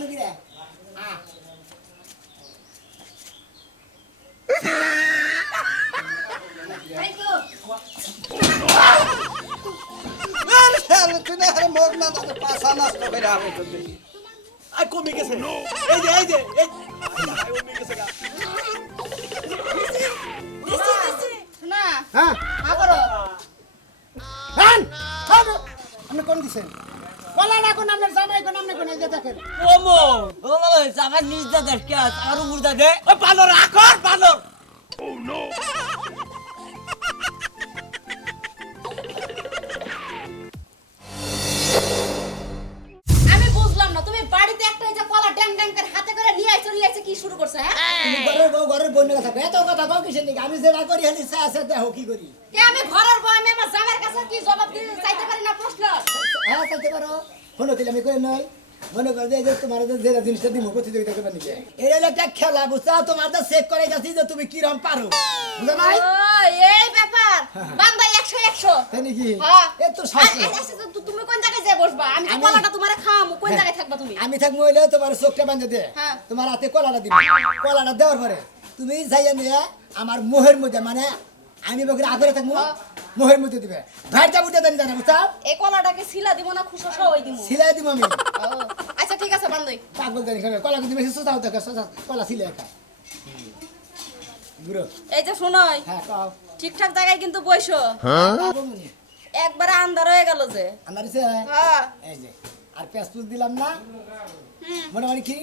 চালু কি রে। আ। কমে গেছে। এই যে এই যে এই। কমে গেছে না হ্যাঁ। করো হ্যাঁ। হ্যাঁ আপনি কোন দিছেন কলা না আপনার জামাই কোন আপনি কোন এই যে দেখেন। ওমো ওমো আমার নিজটা দেখকে আর মুর্দা দে। ওই বানর রাখর বানর আমি বুঝলাম না তুমি বাড়িতে একটা এই যে কলা ড্যাং ড্যাং করে হাতে করে নিয়ে আইছো নিয়ে আইছো কি শুরু করছ হ্যাঁ? তুমি ঘরের বউ ঘরের বউ কথা এত কথা কও কিসের নাকি? আমি যেটা করি হালি চা আছে দেখো কি করি। আমি ঘরের বউ আমি আমার জামাইয়ের কাছে কি জবাব দিতে চাইতে পারি না প্রশ্ন? হ্যাঁ চাইতে পারো। ফোন দিলে আমি কই নয় মনে করো যে তোমার যেটা জিনিসটা দিব প্রতিযোগিতা করবে নাকি এটা একটা খেলা বুঝছ? তোমার তো চেক করে যাচ্ছি যে তুমি কিরম পারো। বুঝো নাই এই ব্যাপার। বান্দা 100 100 তাই নাকি? এ তো শাস্তি আ- তো তুমি কোন জায়গায় যাই বসবা? আমি তো কলাটা তোমারে খাওয়ামু। কোন হ্যাঁ। জায়গায় থাকবা তুমি? আমি তোমার চোখটা বাঁধে দে। হ্যাঁ। তোমার হাতে কলাটা দিবে কলাটা দেওয়ার পরে তুমি যাইয়া নিয়ে আমার মোহের মধ্যে মানে আমি বকরে আগরে থাকব হ্যাঁ। মোহের মধ্যে দিবে। ভাইটা বুঝতে জানি জানা বুঝছ এই কলাটাকে সিলা দিব না খুশো সহ ওই দিমু। সিলাই দিব আমি। আচ্ছা ঠিক আছে বান্ধই পাগল জানি খাবে কলা কিন্তু বেশি দেখে সোজা কলা সিলাই খায় বুড়ো। এই যে শোনোই হ্যাঁ কাও। ঠিকঠাক জায়গায় কিন্তু বইসো। একবারে আন্ধার হয়ে গেল যে। আমার দিছে হ্যাঁ। এই যে আর পেঁয়াজ পুজ দিলাম না? হুম। মোটামুটি কি?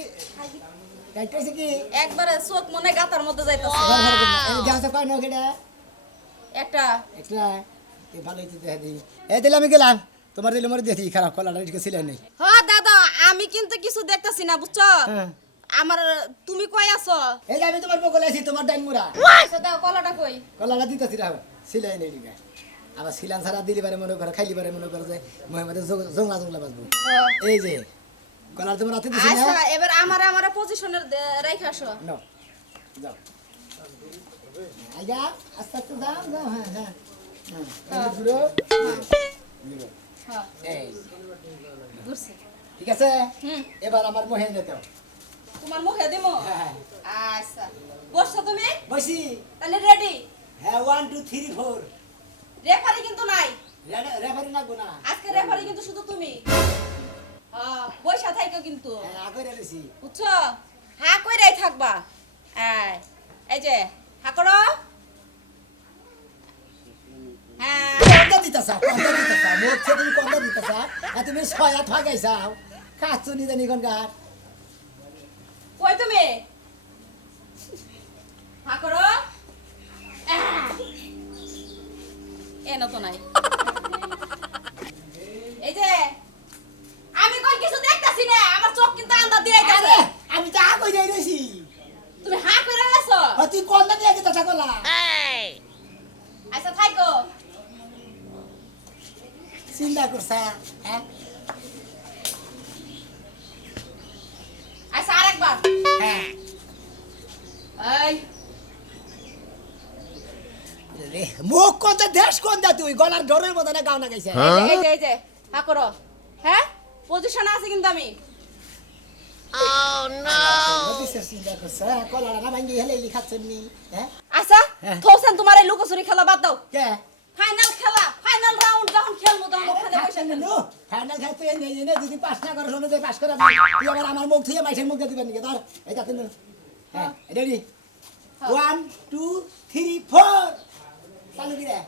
কাইতেছে কি? একবারে চোখ মনে গাতার মধ্যে যাইতাছে। এই যে আছে কয় কেটে একটা। একটা? এই ভালো হইতে দেখা দিই এই দিলে আমি গেলাম। তোমার দিলে মরে দেখি খারাপ কলাটা ঠিক ছিল নেই। হ্যাঁ দাদা আমি কিন্তু কিছু দেখতাছি না বুঝছ? হ্যাঁ। আমার তুমি কই আছো? এই যে আমি তোমার বকলে আছি তোমার ডাইন মুরা আচ্ছা দাও কলাটা কই? কলাটা দিতেছি রাখ সিলাই নেই আবার সিলান ছাড়া দিলি পারে মনে করে খাইলি পারে মনে করে যে মহিমাদের জংলা জংলা বাজবো। এই যে কলার তোমার হাতে দিছি না? আচ্ছা এবার আমার আমার পজিশনের রেখে আসো। যাও। আইয়া আস্তে আস্তে যাও যাও হ্যাঁ হ্যাঁ হ্যাঁ ঘুরো হ্যাঁ এই বুঝছি ঠিক আছে এবার আমার মহে নিতে তোমার মুখে দিমো হ্যাঁ আচ্ছা বসছো তুমি? বসি তাহলে রেডি হ্যাঁ one two three four referee কিন্তু নাই। রেফারি লাগবো না আজকে রেফারি কিন্তু শুধু তুমি হ্যাঁ বৈশা থাইকো কিন্তু। হ্যাঁ আগে রেখেছি বুঝছ হা কইরাই থাকবা এই যে। হ্যাঁ। কন্দা দিতেছা কন্দা দিতেছা মোট সে তুমি কন্দা দিতেছা আর তুমি ছয় হাত খাচ্ছ নি জানি গাছ কই তুমি? হা করো আহ! এ না তো নাই। এই যে আমি কোন কিছু দেখতাছি না আমার চোখ কিন্তু আন্দা দিয়ে গেছে আমি তো আগে যাই তুমি হা করে আছো? তুই কন্দা দিয়ে দিতেছা কলা আচ্ছা থাইকো চিন্তা করছা হ্যাঁ? আচ্ছা আরেকবার। হ্যাঁ। এই। রে মুখ কোনটা দেশ কোনটা তুই? গলার ডরের মতো না গাও না গাইছে এই যে এই যে হা করো। হ্যাঁ? পজিশনে আছে কিন্তু আমি। আচ্ছা হ্যাঁ। থৌসান তোমার এই লুকোচুরি খেলা বাদ দাও। কে? ফাইনাল খেলা ফাইনাল রাউন্ড যখন খেলব তখন ওখানে বসে খেলব ফাইনাল খেলতে নেই এনে যদি পাস না করে শোনো যে পাস করে তুই আবার আমার মুখ থেকে মাইসের মুখ দিয়ে দিবেন নাকি? ধর এটা তুমি হ্যাঁ ready one two three four চালু কি রে?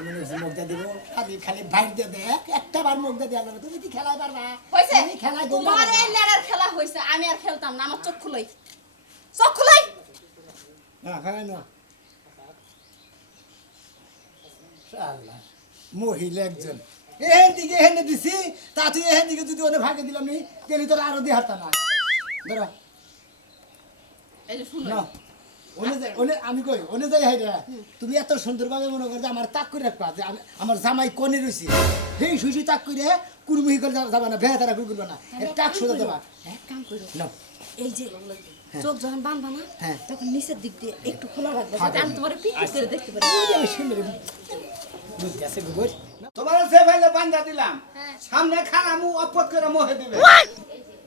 আ মুখ দিয়ে দিব খালি খালি ভাইট দিয়ে দে একটা বার মুখ দিয়ে দেওয়া তুমি কি খেলায় পারবা? হয়েছে। খেলায় তোমার এই লেড়ার খেলা হয়েছে আমি আর খেলতাম না আমার চোখ খুলাই চোখ খুলাই না খায় না মহিলা একজন। এহেন দিকে এহেনে দিছি তা তুই এহেন দিকে যদি ওনে ভাগে দিলাম নি তেলি তোর আরও দিয়ে না ধরো। এই যে শুনো আমি কই ওনে যাই হাই তুমি এত সুন্দরভাবে মনে করো যে আমার তাক করে রাখবা যে আমার জামাই কনে রইছি। সেই সুইসি তাক করে কুরমুহি করে যাবা না ভেয়া তারা করবা না। টাক সোজা দেবা কাম করো। না এই যে চোখ যখন বাঁধবা না হ্যাঁ। তখন নিচের দিক দিয়ে একটু খোলা রাখবে হ্যাঁ, আমি তোমার করে দেখতে পারি। ভাইলে বান্ধা দিলাম হ্যাঁ। সামনে খানা মু অপত করে মোহে দিবে।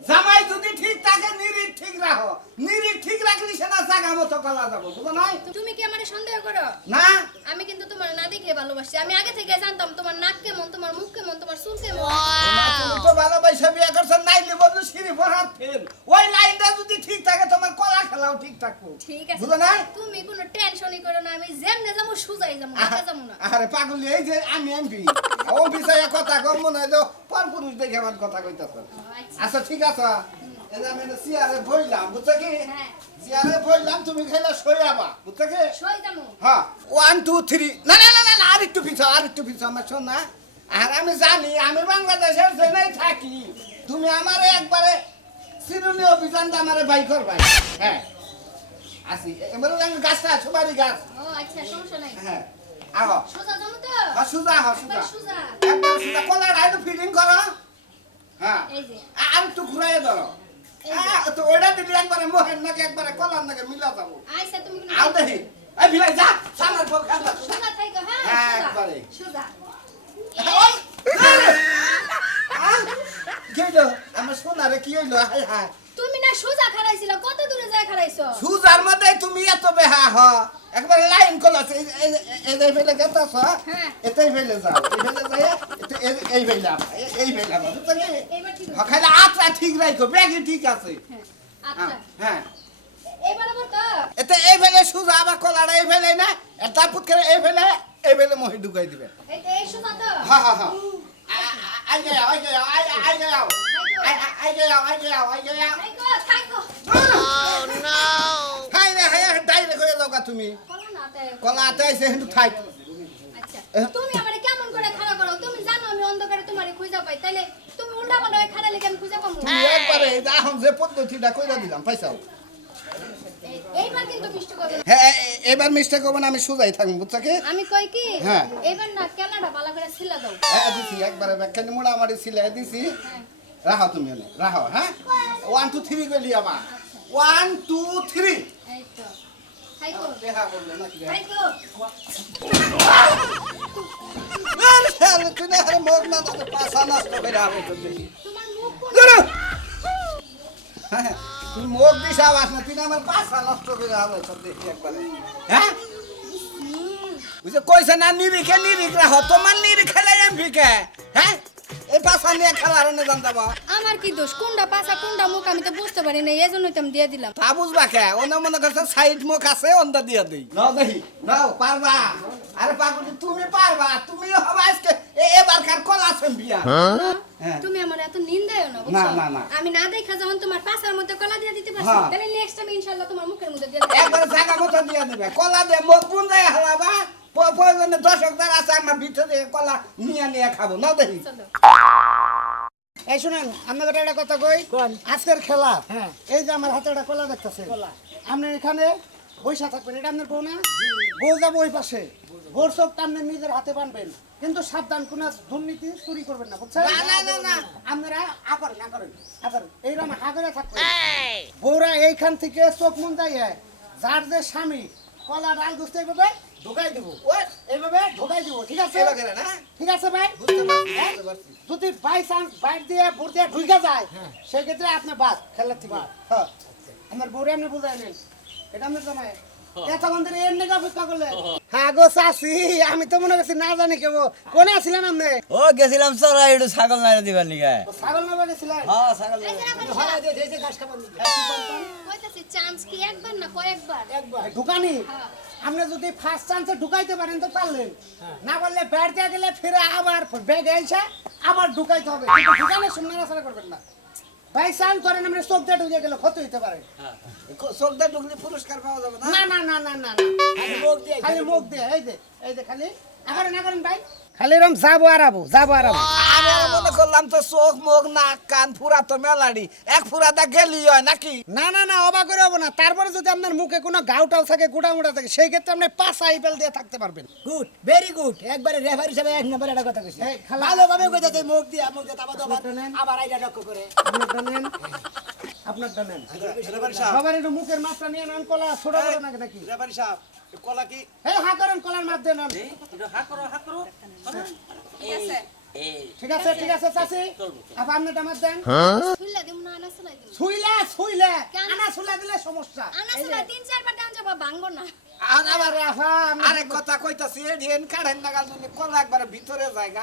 জামাই যদি ঠিক থাকে নিরিখ ঠিক রাখো। নিরিখ ঠিক রাখলি সেটা জাগা মতো কলা যাব বুঝো নাই? তুমি কি আমারে সন্দেহ করো? না। আমি কিন্তু তোমার না দেখে ভালোবাসি। আমি আগে থেকে জানতাম তোমার নাক কেমন তোমার মুখ কেমন তোমার চুল কেমন। তুমি তো ভালোবাসা বিয়ে করছ নাইলে বন্ধু সিঁড়ি পড়ার ফেল। ওই লাইনটা যদি ঠিক থাকে তোমার কলা খেলাও ঠিক থাকব। ঠিক আছে। বুঝো নাই? তুমি কোনো টেনশনই করো না আমি যেমনে যাব সুজাই যাব আগে যাব না। আরে পাগলি এই যে আমি এমপি। এমপি সাহেব কথা কম মনে হয় যে পুরুষ দেখে আমার কথা কইতাছ? আচ্ছা ঠিক আছে। বইলাম বুঝছ কি? হ্যাঁ। বইলাম তুমি খাইলে সইয়াবা বুঝছ কি? সই যাব। হ্যাঁ ওয়ান টু থ্রি না না না না না আরেকটু পিছাও আরেকটু পিছাও আমার শোন না। আর আমি জানি আমি বাংলাদেশের জেনেই থাকি। তুমি আমারে একবারে সিরুলি অভিযানটা আমারে বাই করবাই। হ্যাঁ। আসি এবার গাছটা সুপারি গাছ। ও আচ্ছা সমস্যা নাই। হ্যাঁ। আহো সোজা যাব তো। হ্যাঁ সুজা হ্যাঁ সুজা। সোজা। একবার সুজা। কলার আইটু ফিটিং করো। হ্যাঁ এই যে। আ- আর একটু ঘুরাই ধরো। তো ওইটা দিলে একবারে মোহের নাকি একবারে কলার নাকি মিলা যাব। আইসা তুমি আও দেখি। এই ভিলাই যা সামনের পর খাবা সোজা থাইকো হ্যাঁ হ্যাঁ। একবারে। সোজা। হইল? আমার সোনারে কি হইল? Hi hi. তুমি না সোজা খাড়াইছিল কত দূরে যায় খাড়াইছো? সুজার মধ্যে তুমি এত বেহা হ। একবার লাইন কলাস এই এই এই ফেলে হ্যাঁ। এতেই ফেলে যাও এই ফেলে যাই এই- এই ফেলাম এই- হ্যাঁ, খাইলে আত্রা ঠিক রাখো ঠিক আছে হ্যাঁ হ্যাঁ আচ্ছা হ্যাঁ এবার আবার তো এতে এই ফেলে সুজা আবার কলাটা এই ফেলে না এটা পুত করে এই ফেলে এই ফেলে মহি ঢুকাই দিবে হ্যাঁ হ্যাঁ হ্যাঁ আই যাও আই যাও আই আই যাও আই আই যাও আই যাও আই যাও থাইকো থাইকো হাই রে হাই ডাইরেক্ট হয়ে যাও গা তুমি? কলা আতে আইছে কিন্তু থাক আচ্ছা তুমি আমারে কেমন করে খাড়া করো? তুমি জানো আমি অন্ধকারে তোমারে খুঁজা পাই। তাইলে তুমি উল্টা পাল্টা হয়ে খাড়া লেগে আমি খুঁজা পাবো তুমি একবারে এই যে পদ্ধতিটা কইরা দিলাম পাইছাও এই- এইবার কিন্তু মিষ্টি করবে না। হ্যাঁ এবার মিস্টেক হবে না আমি সোজাই থাকব বুঝছ কি? আমি কই কি? হ্যাঁ। এবার না কেলাটা ভালো করে ছিলা দাও। হ্যাঁ দিছি একবারে ব্যাখ্যানি মোড়া মারি সিলাই দিছি। রাহো তুমি রাহো হ্যাঁ? ওয়ান টু থ্রি কইলি আমার ওয়ান টু থ্রি তুই মুখ দিস আওয়াজ না তুই আমার পাছা নষ্ট করে হবে তো দেখি একবারে হ্যাঁ? বুঝে কইছে না নিরিখে নিরিখ রাখো তোমার নিরিখ খেলাই আমি ভিকে এই পাছা নিয়ে খেলার এনে জান যাব। আমার কি দোষ? কোনটা পাছা কোনটা মুখ আমি তো বুঝতে পারি না এই জন্যই তো আমি দিয়ে দিলাম। তা বুঝবা কে? অন্য মনে করছে সাইড মুখ আছে অন্ধ দিয়ে দিই। নাও দেখি। নাও পারবা? আরে পাগলি তুমি পারবা? তুমি হবে আজকে এ- এবারকার কলা বিয়া হ্যাঁ? তুমি আমার এত নিন্দায় না না, না, না। আমি না দেখা যখন তোমার পাছার মধ্যে কলা দিয়ে দিতে পারছি হ্যাঁ। তাহলে নেক্সট টাইম ইনশাআল্লাহ তোমার মুখের মধ্যে দিয়ে দেব। একবার জায়গা মতো দিয়ে দিবে। কলা দিয়ে মুখ কোন যায় হালাবা প্রয়োজনে দর্শকদের আছে আমার ভিতরে কলা নিয়ে নিয়ে খাব। নাও দেখি। চলো। এই শুনেন আপনাদের একটা কথা কই? আজকের খেলা। হ্যাঁ। এই যে আমার হাতে একটা কলা দেখতেছে আপনি এখানে বৈশা থাকবেন। এটা আপনার বউ না? বউ যাব ওই পাশে। ভোর চোখটা আপনি নিজের হাতে বানবেন। কিন্তু সাবধান কোন দুর্নীতি চুরি করবেন না বুঝছেন? না, না, না। আপনারা আ করেন আ করেন আ করেন। এইরকম হাগরে থাকবেন। বউরা এইখান থেকে চোখ মন যায় যার যে স্বামী কলা ডাল গুছতে এইভাবে ঢোকাই দেবো। এইভাবে ঢোকাই দিব ঠিক আছে? না? ঠিক আছে ভাই? পারছি। যদি বাই চান্স বাইর দিয়ে বুট দিয়ে ঢুকে যায় সেক্ষেত্রে আপনি বাদ খেলার থেকে হ্যাঁ। আমার বউরে আপনি বুঝাই নেন এটা আপনি জানাই এর অপেক্ষা করলে? হ্যাঁ গো চাষি আমি তো মনে করছি না জানি কেব। কোনে আপনি? ও গেছিলাম চড়াই একটু ছাগল নাইরা দিবার নিকে ছাগল নেবে গেছিলেন হ্যাঁ ছাগল কইতাছি চান্স কি? একবার না কয়েকবার? একবার। ঢুকানি? হ্যাঁ। আপনি যদি ফার্স্ট চান্সে ঢুকাইতে পারেন তো পারলেন। না পারলে ব্যাট দিয়ে গেলে ফিরে আবার ব্যাগ এসে আবার ঢুকাইতে হবে। করবেন না। বাই চান্স ধরেন আপনি চোখ দিয়ে ঢুকে গেলে ক্ষতি হইতে পারে। চোখটা ঢুকলে পুরস্কার পাওয়া যাবে না? না না না না না না। খালি মুখ দিয়ে এই যে এই যে খালি। আগারে না করেন ভাই। খালি যাব আর আবো যাব আর আবো। আমি আর মনে করলাম তো চোখ মুখ নাক কান ফুরা তো মেলাড়ি। এক ফুরাটা গেলি হয় নাকি? না না না অবাক করে হব না। তারপরে যদি আপনার মুখে কোনো গাউটাও থাকে গুড়া মুড়া থাকে সেই ক্ষেত্রে আপনি পাঁচ আইপেল দিয়ে থাকতে পারবেন। গুড ভেরি গুড একবারে রেফারি হিসেবে এক নম্বর একটা কথা কইছি। ভালোভাবে মুখ দিয়া মুখ দিয়া তারপর তো আবার- আইডা করে। আপনারটা নেন। আপনারটা নেন। সবার একটু মুখের মাছটা নিয়ে নেন কলা ছোট নাকি নাকি? রেফারি সাহেব। কলা কি? এই হা করেন কলার মাপ দেন এই, করো হাত করো। ঠিক আছে। ঠিক আছে ঠিক আছে চাচি। আপনি দেন। দিমু না আনা দিমু। ছুইলে দিলে সমস্যা। আনা চলাই তিন চারবার ডান যাবা? ভাঙবো না। আর আবার আফা আরে কথা কইতাছি এডিয়েন কাড়েন নাগাল যদি কলা একবারে ভিতরে জায়গা।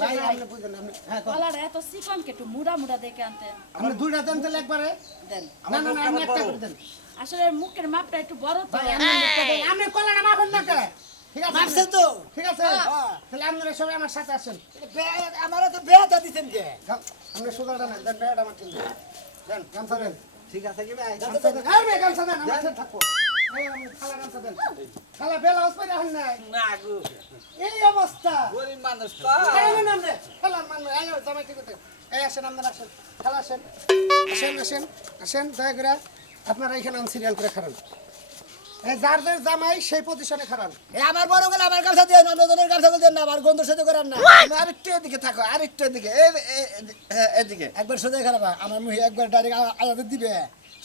ভাই আপনি বুঝেন আপনি হ্যাঁ কল। কলার এত চিকন কেটু মুড়া মুড়া দেখে আনতেন? আপনি দুইটা দেন তাহলে একবারে। দেন। না না না আপনি একটা করে দেন। আসলে মুখের মাপটা একটু বড় তো। আপনি একটা দেন। আপনি কলাটা মাপেন না কে? ঠিক আছে। মাপছে তো। ঠিক আছে। তাহলে আপনারা সবাই আমার সাথে আসেন। আমারও তো বেয়াটা দিছেন কে? আপনি সুদাটা নেন দেন বেড়াটা আমার দেন গামছা দেন। ঠিক আছে কি ভাই? গামছা দেন। আমার সাথে থাকব মান আপনারা এখানে সিরিয়াল করে খারান যার যার জামাই সেই পজিশনে খারান আমার বড় গেলে আমার গামছা দিয়ে অন্যজনের দেন না আমার গন্ধ সাথে করেন না আরেকটু এদিকে থাকো আরেকটু এদিকে এদিকে একবার সোজা খারাপ আমার মুখে একবার ডাইরেক্ট আলাদা দিবে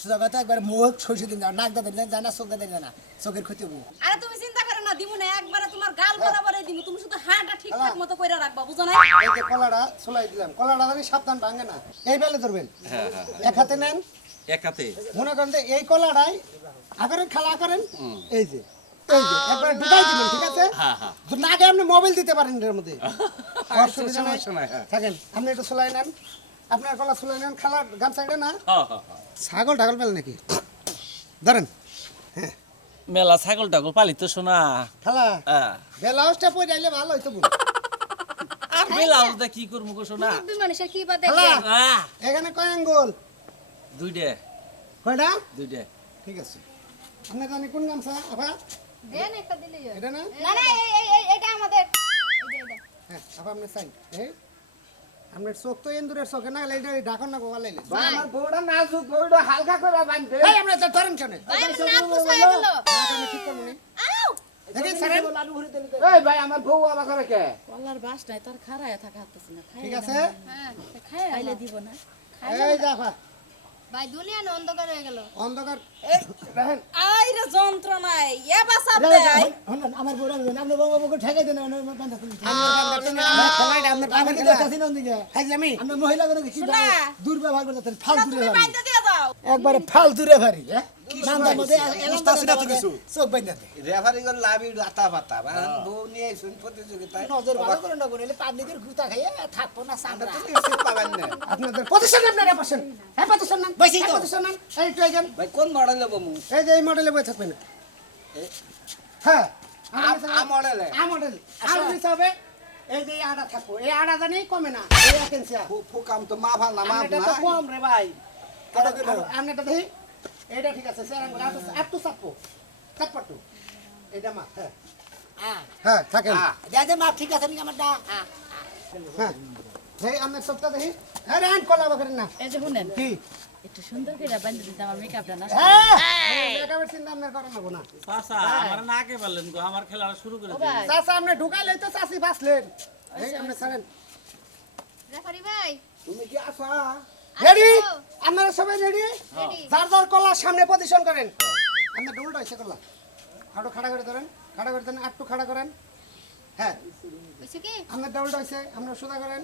সোজা কথা একবার মুখ সরষে দিন নাক দাঁত দিন জানা চোখ দাঁত না চোখের ক্ষতি হব। আরে তুমি চিন্তা করো না দিমু না একবারে তোমার গাল বরাবরে দিমু। তুমি শুধু হাঁটা ঠিকঠাক মতো কইরা রাখবা বুঝো না এই যে কলাটা চলাই দিলাম কলাটা জানি সাবধান ভাঙে না। এই বেলে ধরবেন এক হাতে নেন। এক হাতে। মনে করেন যে এই কলাটাই আগারে খেলা করেন এই যে এই যে একবার ঢুকাই দিবেন ঠিক আছে? হ্যাঁ হ্যাঁ। না আপনি মোবাইল দিতে পারেন এর মধ্যে। অসুবিধা নাই। হ্যাঁ। থাকেন আপনি একটু চলাই নেন। আপনার কলা চলাই নেন খালা গামছা এটা না? হ্যাঁ, হ্যাঁ, হ্যাঁ। ছাগল ঢাগল পেল নাকি? ধরেন মেলা ছাগল টাগল পালিত শোনা খালা হ্যাঁ। ব্লাউজটা পরে আইলে ভালো হইতো বোন আর ব্লাউজ কি করব গো শোনা মুরব্বী মানুষের কি বাদে এখানে কয় আঙ্গুল? দুইটা। কয়টা? দুইটা। ঠিক আছে। আপনি জানি কোন গামছা? আবার দেন একটা হয়। এটা না? না না এই এই এটা আমাদের। হ্যাঁ আবার আপনি চাই এই? আপনার চোখ তো এন্দুরের চোখে না লাইলে ঢাকন না গোয়া লাইলে আমার বউটা নাজুক বউটা হালকা করে বাঁধবে। ভাই আমরা তো ধরেন কেন? ভাই আমার নাক পুষায় গেল না আমি ঠিক করব না আউ দেখেন স্যার এই ভাই আমার বউ আবার করে কে? কলার বাস নাই তার খারায় থাকা হাততেছে না ঠিক আছে? হ্যাঁ খাইলে দিব না। এই দেখা ভাই দুনিয়া অন্ধকার হয়ে গেল অন্ধকার দেখেন আই রে যন্ত্রণায় এ বাসা দেয় আমার বউটা আপনি বউ বউকে ঠেকাই দেন খেলাইটা আপনার আমি মহিলা দুর্ব্যবহার করে ফালতু একবারে ফালতু হ্যাঁ? রেফারি করে লাভি দাতা পাতা বউ নিয়ে এসেছেন প্রতিযোগিতায়। নজর ভালো করে না করে পাবলিকের গুতা খাইয়ে থাকব না সামনে আপনাদের প্রতিষ্ঠান আপনারা বসেন। হ্যাঁ ভাই কোন মডেল এই যে এই মডেলে বই থাকবেন। হ্যাঁ। আ মডেলে আ মডেল আর হবে এই যে আড়া থাকব এই আড়া জানি কমে না। এই তো মা ভালো না মা কম রে ভাই। এটা ঠিক আছে স্যার আর একটু চাপো চাপটু এটা মা হ্যাঁ। হ্যাঁ থাকেন। দেখে মা ঠিক আছে আমার ডা হ্যাঁ। এই আপনার সবটা দেখি। হ্যাঁ রে কলা বাকরেন না। এই যে কি? একটু সুন্দর করে বান্ধে দিতে আমার মেকআপটা না হ্যাঁ! মেকআপের চিন্তা আপনার করা নেব না। চাচা আমার না আগে পারলেন গো আমার খেলাটা শুরু করে দিন চাচা আপনি ঢুকাইলেই তো চাষি বাঁচলেন। এই আপনি ছাড়েন। রেফারি ভাই। তুমি কি আসো। রেডি আপনারা সবাই রেডি যার যার কলা সামনে পজিশন করেন। আপনার ডবলটা হয়েছে কলা। আরও খাড়া করে ধরেন খাড়া করে ধরেন একটু খাড়া করেন। হ্যাঁ। আপনার ডবলটা হয়েছে আপনারা সোজা করেন।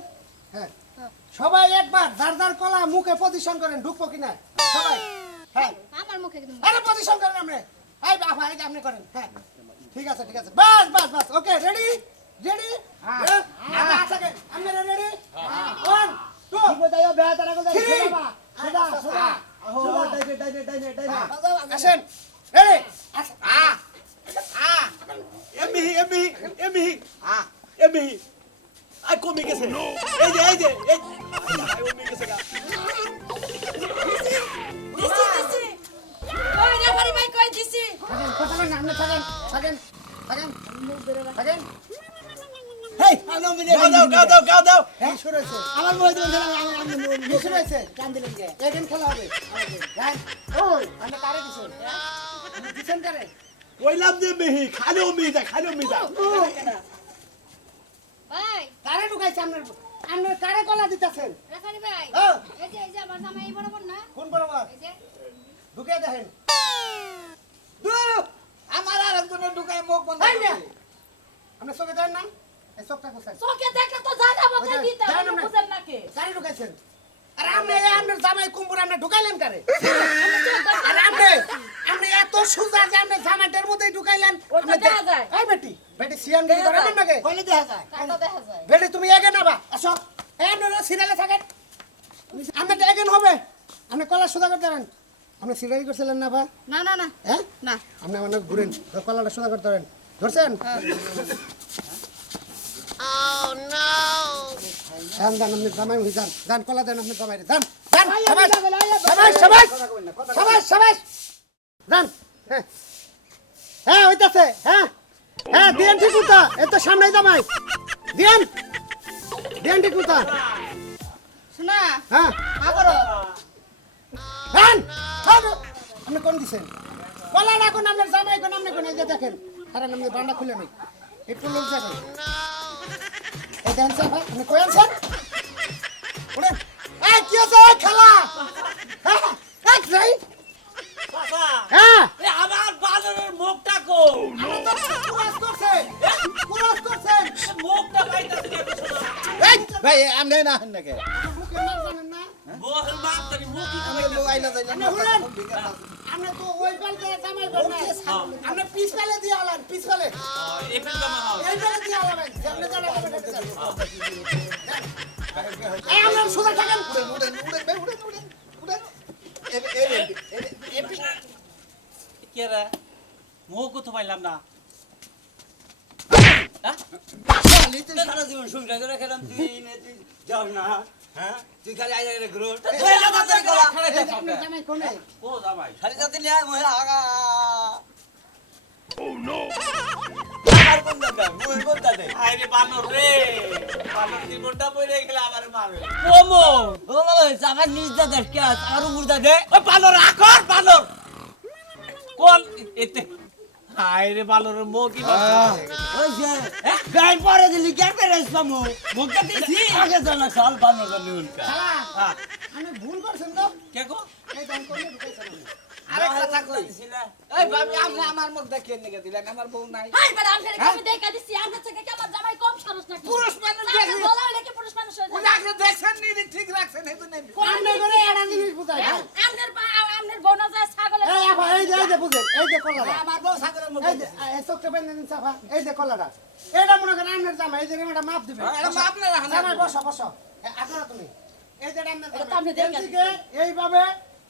হ্যাঁ। হ্যাঁ। সবাই একবার যার যার কলা মুখে পজিশন করেন ঢুকবো কিনা? সবাই। হ্যাঁ। আমার মুখে একদম আরে পজিশন করেন আপনি। এই বাবা এই আপনি করেন। হ্যাঁ। ঠিক আছে ঠিক আছে। বাস বাস বাস। ওকে রেডি রেডি হ্যাঁ। আচ্ছা আপনারা রেডি ওয়ান আসেন। রেডি। আ। আ। এমবিহি এমবিহি এমবিহি এমবিহি আই কমে গেছে। এই যে এই যে এই আই কমে গেছে গা। থাকেন থাকেন থাকেন থাকেন। থাকেন। আমার মোবাইল দিলেন আমি আমি কি শুরু হয়েছে। কান দিলেন যে এদিন খেলা হবে। রাইট ওই আপনি কারে দিছেন দিছেন কারে? কইলাম যে মিহি খালি মিহি যা খালি মিহি যা ভাই। কারে ঢুকাইছে আপনার আপনার কারে কলা দিতেছেন? রেফারি ভাই ও। এই যে এই যে আমার জামাই এই বরাবর না? কোন বরাবর? এই যে। ঢুকে দেখেন। দূর! আমার আরেকজনের ঢুকায় মুখ বন্ধ চোখে দেন না চোখটা কোথায় চোখে দেখলে তো জানাব ওই দিতে আপনি না। বুঝেন নাকি? গাড়ি ঢুকাইছেন আরে আপনি আপনার জামাই কুম্পুর আপনি ঢুকাইলেন কারে? আরে আপনি আপনি এত সুজা যে আপনি জামাইটার মধ্যে ঢুকাইলেন। আপনি দেখা যায়। এই বেটি বেটি সিয়ান গিরি করে না নাকি? কইলে দেখা যায় কাটা দেখা যায়? বেটি তুমি এগে না আসো। এই আপনারা সিরিয়ালে থাকেন। আপনি এগেন হবে। আপনি কলা সুদা করতে পারেন। আপনি সিরিয়ালি করছিলেন না বা? না না না। হ্যাঁ? না। আপনি ঘুরেন। কলাটা সুদা করতে পারেন। ধরছেন? যান যান আপনি জামাই হয়ে যান। যান কলা দেন আপনি জামাই যান যান সবাই সবাই সবাই সবাই যান হ্যাঁ। হ্যাঁ হইতাছে হ্যাঁ। হ্যাঁ দিয়ান ঠিক উতা এ তো সামনেই জামাই। দিয়ান দিয়ান ঠিক উতা শোনা হ্যাঁ। মা করো যান। আপনি কোন দিছেন? কলা না কোন আপনার জামাই কোন আপনি কোন এই যে দেখেন। কারণ আপনি বান্ডা খুলে নেই। একটু লোক যাবেন আপনি কই আছেন ওরে এই কি আছে খেলা হ্যাঁ এক যাই বাবা হ্যাঁ আমার বানরের মুখটা কো কুরাস করছেন কুরাস করছেন মুখটা পাইতাছি না তো শোনা এই ভাই আপনি না হেন নাকি? মুখের নাম জানেন না বহের মাপ তারি মুখই তো ওই জামাই পিছ পালে দিয়ে আলান পিছ পালে এফেল জামা এই পালে দিয়ে আলান যেমন জানা হবে সেটা এই আমরা সুদা থাকেন উড়েন উড়েন উড়েন ভাই উড়েন উড়েন উড়েন এই কে রে মুখ তো পাইলাম না? সারা জীবন সংসার করে খেলাম তুই যাও না হ্যাঁ তুই খালি আপনি জামাই কোনে ও জামাই খালি যাতে নিয়ে আয় মহিলা আগা আমার কোন দাদা মুই কোন দাদা আইরে বানর রে। বানর জীবনটা পড়ে গেলে আমার মারবে। ওমো ও বাবা আমার নিজ দাদা কে আছে? আমার উপর দাদা ওই বানর আকর বানর। কোন এতে আইরে বানরের মুখ কি ওই গাই পরে দিলি কে পেরেছ পামু মুখটা দিছি। আগে জানা সাল বানো জানি উনকা। আমি ভুল করছেন তো? কে গো? এই দাম কোনে ঢুকাইছেন আপনি? আমার মুখ দেখিয়ে নিয়ে দিলেন বউ নাই। পুরুষ মানুষ হয়ে দেখছেন ঠিক রাখছেন এটা মনে করেন আপনার জামা এই যে মাপ দিবেন। এটা মাপ না রাখা জামাই বসো বসো। আপনারা তুমি। এই যে এইভাবে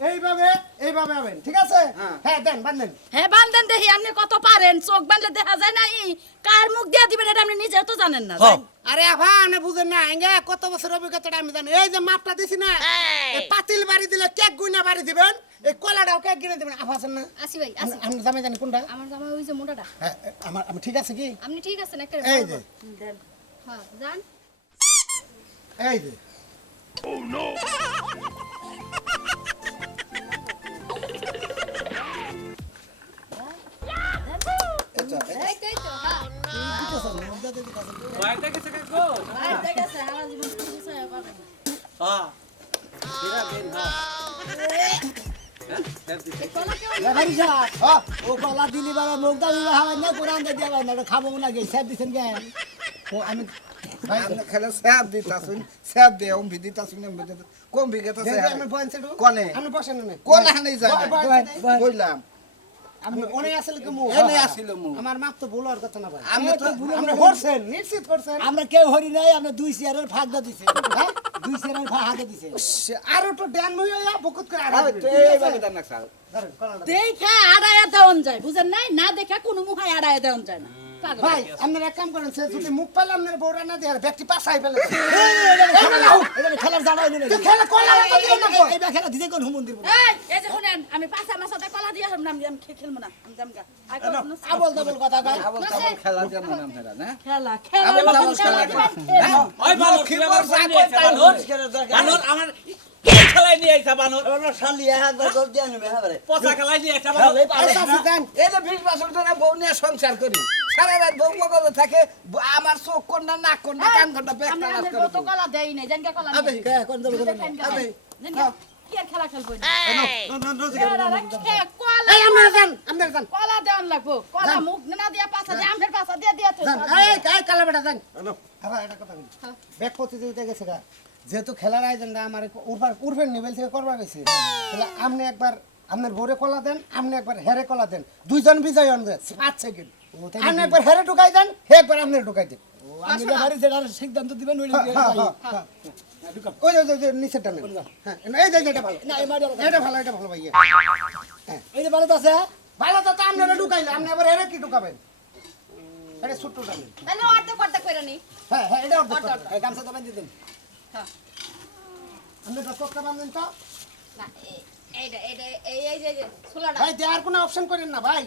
এইভাবে এইভাবে হবেন ঠিক আছে? হ্যাঁ। দেন বান্ধেন। হ্যাঁ বান্ধেন দেখি আপনি কত পারেন? চোখ বান্ধলে দেখা যায় না ই কার মুখ দিয়ে দিবেন এটা আপনি নিজেও তো জানেন না হ্যাঁ। আরে আভা আপনি বুঝেন না এঙ্গে কত বছর অভিজ্ঞতাটা আমি জানি। এই যে মাপটা দিছি না পাতিল বাড়ি দিলে কেক গুইনা বাড়ি দিবেন এই কলাটাও কেক কিনে দিবেন। আভা আছেন না? আসি ভাই আসি। আমি জামাই জানি কোনটা? আমার জামা ওই যে মোটাটা। হ্যাঁ, আমার আমি ঠিক আছে কি? আপনি ঠিক আছেন একটা এই যে। হ্যাঁ যান। এই যে। এই তো হ্যাঁ কাকো জীবন কিছু হ্যাঁ কেউ ও কলা দিলি বাবা মুখ দাবি হাওয়াই না কোরআন দিয়ে দেওয়া না খাব না গে স্যার দিছেন কে ও আমি খেলে স্যাপ দিতাছুন স্যাপ দে ওম ভিদি কম দেখি আমি বয়েন কোনে? আমি বসেন কোন বয়। কইলাম আমি অনেক আসলে কি মুখ এনে আসিল মু আমার মাপ তো ভুল হওয়ার কথা না ভাই। আমি তো আপনি করছেন নিশ্চিত করছেন। আমরা কেউ হরি নাই আমরা দুই চেয়ারের ফাঁক দা দিছে। হ্যাঁ? দুই চেয়ারের ফাঁক হাতে দিছে। আর তো ড্যান হইয়া বহুত করে আড়া আরে দিবেন। তো ঠিক এইভাবে দেন না স্যার দেখা দেওয়ান যায় বুঝেন নাই? না দেখা কোনো মুখায় আড়াইয়া দেওয়ান যায় না। ভাই আপনারা এক কাম করেন সে যদি মুখ পাইলে আপনার বউরা না দিয়ে ব্যক্তি পাশাই ফেলে খেলার জানা হইল খেলে কলা? এই খেলা দিতে কোন মন্দির এই এই যে শুনেন আমি পাঁচা মাসাতে কলা দিয়ে হারলাম আমি খে- খেলব না আমি জামগা আবল কথা আবল খেলা না খেলা খেলা আবল খেলা খেলা আমার খেলাই নিয়ে আইছা বানর। আমরা শালি একবার গোল দিয়ে আনবে হ্যাঁ পচা খেলাই নিয়ে এই পারে চাচি যান। এই যে বিশ বছর ধরে বউ নিয়ে সংসার করি সারা রাত বউ মগজে থাকে আমার চোখ কোনটা নাক কোনটা কান কোনটা আমি বেকটা নাচ আমাদের করে কলা দেই নাই জানকা কলা আবে কে কোন দেবো দেখেন আবে। কি আর খেলা খেলব না নজর এরা কলা এই আপনারা যান আপনারা যান। কলা দেওয়ান লাগবো কলা মুখ না দিয়া পাছা দিয়ে আমের পাছা দিয়ে দিয়া তো এই এই কালা বেটা যান। আনো। আবার একটা কথা বলি। হ্যাঁ। ব্যাগ প্রতিযোগিতা গেছে গা। যেহেতু খেলার আয়োজনটা আমার উর্ফার উর্ফের নিবেল থেকে করবা গেছে তাহলে আপনি একবার আপনার বোরে কলা দেন আপনি একবার হেরে কলা দেন। দুইজন বিজয় হন যায় পাঁচ সেকেন্ড আপনি একবার হেরে ঢুকাই দেন হে একবার আপনি ঢুকাই দেন। ও, ব্যাপারে যেটার সিদ্ধান্ত দিবেন ওই হ্যাঁ, হ্যাঁ, হ্যাঁ, হ্যাঁ। ওই ওই নিচেরটা নেন। হ্যাঁ এই যে এটা ভালো। না এই মারি আলাদা। এটা ভালো এটা ভালো ভাইয়া এই যে ভালো তো আছে ভালো তো তো আপনারা ঢুকাইলে আপনি আবার হেরে কি ঢুকাবেন? এটা ছোট্টটা নেন। তাহলে অর্ধেক অর্ধেক করে নি। হ্যাঁ হ্যাঁ এটা অর্ধেক গামছা তো বান্ধি দেন। আপনি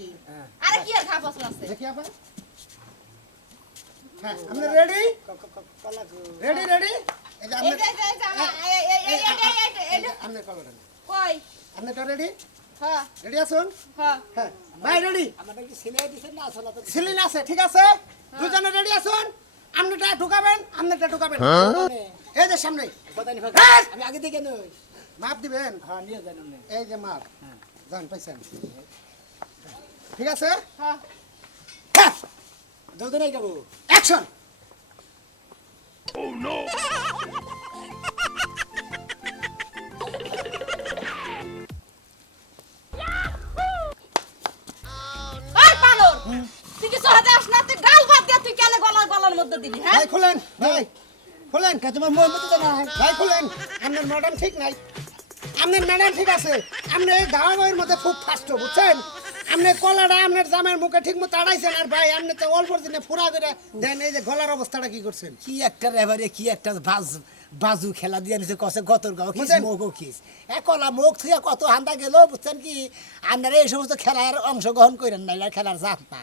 কি দেখি রেডি তো রেডি হ্যাঁ। রেডি আছেন হ্যাঁ। হ্যাঁ। ভাই রেডি আমাদের কি সিলাই দিছেন না আসলে? তো সিলিন আছে ঠিক আছে? দুজনে রেডি আছেন আপনিটা ঢুকাবেন আপনিটা ঢুকাবেন। এই যে সামনে। কথা নি হ্যাঁ। আমি আগে থেকে নই। মাপ দিবেন? হ্যাঁ নিয়ে যান এই যে মাপ। জান পাইছেন। ঠিক আছে? হ্যাঁ। হ্যাঁ। দৌড় নাই যাব। অ্যাকশন তোমার মতো না ভাই খুলেন। আপনার ম্যাডাম ঠিক নাই। আপনার ম্যাডাম ঠিক আছে। আপনি এই গাওয়া বইয়ের মধ্যে খুব ফাস্ট বুঝছেন? আপনি কলাটা আপনার জামের মুখে ঠিক মতো আড়াইছেন আর ভাই আপনি তো অল্প দিনে ফুরা করে দেন। এই যে গলার অবস্থাটা কি করছেন? কি একটা রেভারে কি একটা বাজ বাজু খেলা দিয়ে নিছে কসে গতর গাও বুঝছেন? মুখ কিস। এ কলা মুখ থেকে কত হান্দা গেল বুঝছেন কি? আপনারা এই সমস্ত খেলার অংশগ্রহণ করেন না খেলার জাত না।